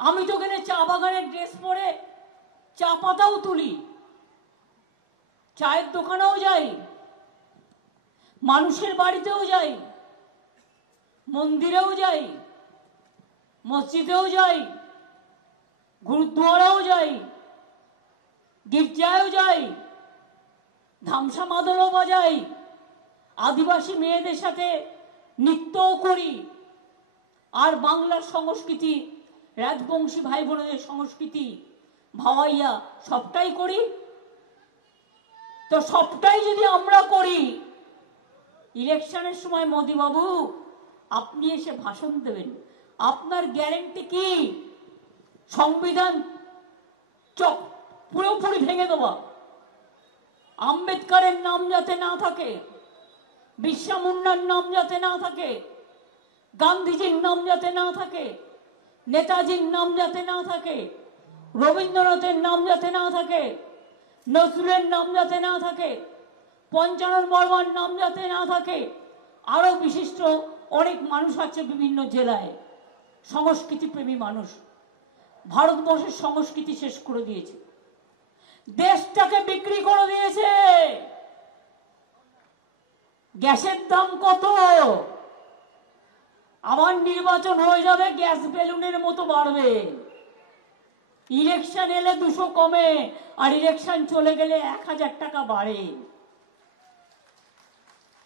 আমি তো গেলে চা বাগানের ড্রেস পরে চা পাতাও তুলি, চায়ের দোকানেও যাই, মানুষের বাড়িতেও যাই, মন্দিরেও যাই, মসজিদেও যাই, গুরুদ্বারাও যাই, গির্জায়ও যাই, ধামসা মাদলও বাজাই, আদিবাসী মেয়েদের সাথে নৃত্যও করি, আর বাংলার সংস্কৃতি, রাজবংশী ভাই বোনদের সংস্কৃতি, ভাওয়াইয়া সবটাই করি। তো সবটাই যদি আমরা করি, ইলেকশনের সময় মোদি বাবু আপনি এসে ভাষণ দেবেন, আপনার গ্যারেন্টি কি সংবিধান পুরোপুরি ভেঙে দেওয়া? আম্বেদকরের নাম যাতে না থাকে, বিরসা মুন্ডার নাম যাতে না থাকে, গান্ধীজির নাম যাতে না থাকে, নেতাজির নাম যাতে না থাকে, রবীন্দ্রনাথের নাম যাতে না থাকে, নজরুলের নাম যাতে না থাকে, পঞ্চানন বর্মার নাম যাতে না থাকে, আরো বিশিষ্ট অনেক মানুষ আছে বিভিন্ন জেলায়, সংস্কৃতি প্রেমী মানুষ। ভারতবর্ষের সংস্কৃতি শেষ করে দিয়েছে, দেশটাকে বিক্রি করে দিয়েছে। গ্যাসের দাম কত? আবার নির্বাচন হয়ে যাবে, গ্যাস বেলুনের মতো বাড়বে। ইলেকশন এলে 200 কমে, আর ইলেকশন চলে গেলে 1000 টাকা বাড়ে।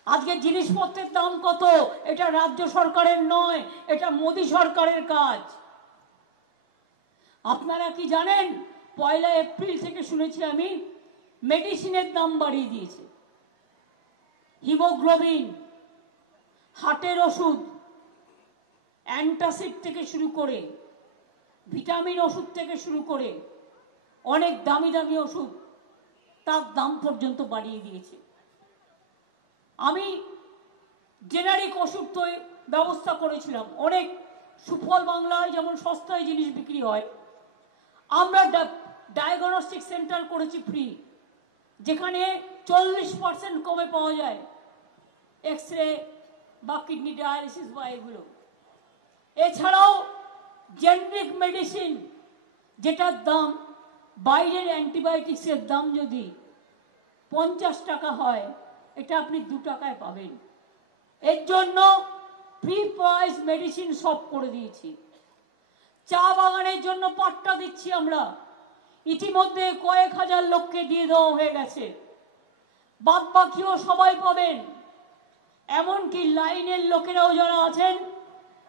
আজকে জিনিসপত্রের দাম কত? এটা রাজ্য সরকারের নয়, এটা মোদী সরকারের কাজ। আপনারা কি জানেন, 1 এপ্রিল থেকে শুনেছি আমি, মেডিসিনের দাম বাড়িয়ে দিয়েছে। হিমোগ্লোবিন, হার্টের ওষুধ, অ্যান্টাসিড থেকে শুরু করে, ভিটামিন ওষুধ থেকে শুরু করে অনেক দামি দামি ওষুধ, তার দাম পর্যন্ত বাড়িয়ে দিয়েছে। আমি জেনারিক ওষুধ তো ব্যবস্থা করেছিলাম, অনেক সুফল বাংলায় যেমন সস্তায় জিনিস বিক্রি হয়, আমরা ডায়াগনস্টিক সেন্টার করেছি ফ্রি, যেখানে 40% কমে পাওয়া যায় এক্স রে বা কিডনি ডায়ালিসিস বা এগুলো। এছাড়াও জেনারিক মেডিসিন, যেটার দাম বাইরের অ্যান্টিবায়োটিক্সের দাম যদি 50 টাকা হয়, এটা আপনি 2 টাকায় পাবেন। এর জন্য ফ্রি প্রাইস মেডিসিন সব করে দিয়েছি। চা বাগানের জন্য পাট্টা দিচ্ছি আমরা, ইতিমধ্যে কয়েক হাজার লোককে দিয়ে দেওয়া হয়ে গেছে, বাদ বাকিও সবাই পাবেন। এমনকি লাইনের লোকেরাও যারা আছেন,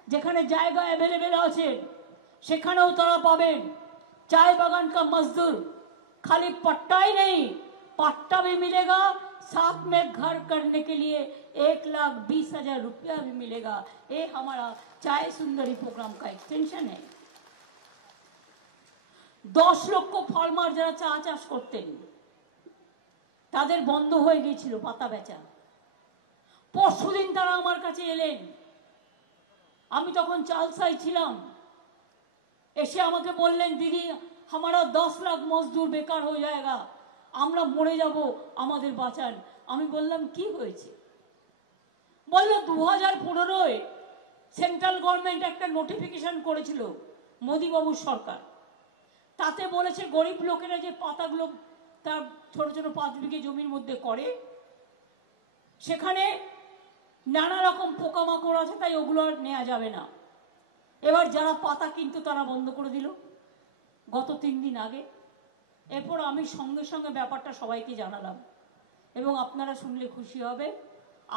যেখানে জায়গা অ্যাভেলেবেল আছে, সেখানেও তারা পাবেন। चाय बागान का मजदूर खाली पट्टा ही नहीं, पट्टा भी मिलेगा, साथ में घर करने के लिए 1,20,000 रुपया भी मिलेगा। ये हमारा चाय सुंदरी प्रोग्राम का एक्सटेंशन है। 10 লক্ষ ফার্মার যারা চা চাষ করতেন, তাদের বন্ধ হয়ে গিয়েছিল পাতা বেচা। পরশুদিন তারা আমার কাছে এলেন, আমি তখন চালসাই ছিলাম, এসে আমাকে বললেন, দিদি हमारा 10 লাখ মজদুর বেকার হয়ে যায়গা, আমরা মরে যাব, আমাদের বাঁচান। আমি বললাম কি হয়েছে? বলল 2015-এ সেন্ট্রাল গভর্নমেন্ট একটা নোটিফিকেশন করেছিল, মোদি বাবুর সরকার, তাতে বলেছে গরিব লোকেরা যে পাতাগুলো তার ছোট ছোট 5 বিঘে জমির মধ্যে করে, সেখানে নানা রকম পোকামাকড় আছে, তাই ওগুলো আর নেওয়া যাবে না। এবার যারা পাতা কিনতো তারা বন্ধ করে দিল গত 3 দিন আগে। এরপর আমি সঙ্গে সঙ্গে ব্যাপারটা সবাইকে জানালাম, এবং আপনারা শুনলে খুশি হবে,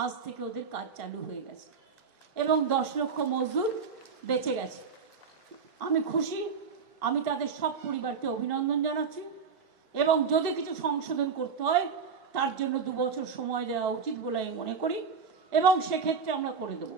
আজ থেকে ওদের কাজ চালু হয়ে গেছে এবং 10 লক্ষ মজদুর বেঁচে গেছে। আমি খুশি, আমি তাদের সব পরিবারকে অভিনন্দন জানাচ্ছি, এবং যদি কিছু সংশোধন করতে হয় তার জন্য 2 বছর সময় দেওয়া উচিত বলে আমি মনে করি, এবং সেক্ষেত্রে আমরা করে দেব।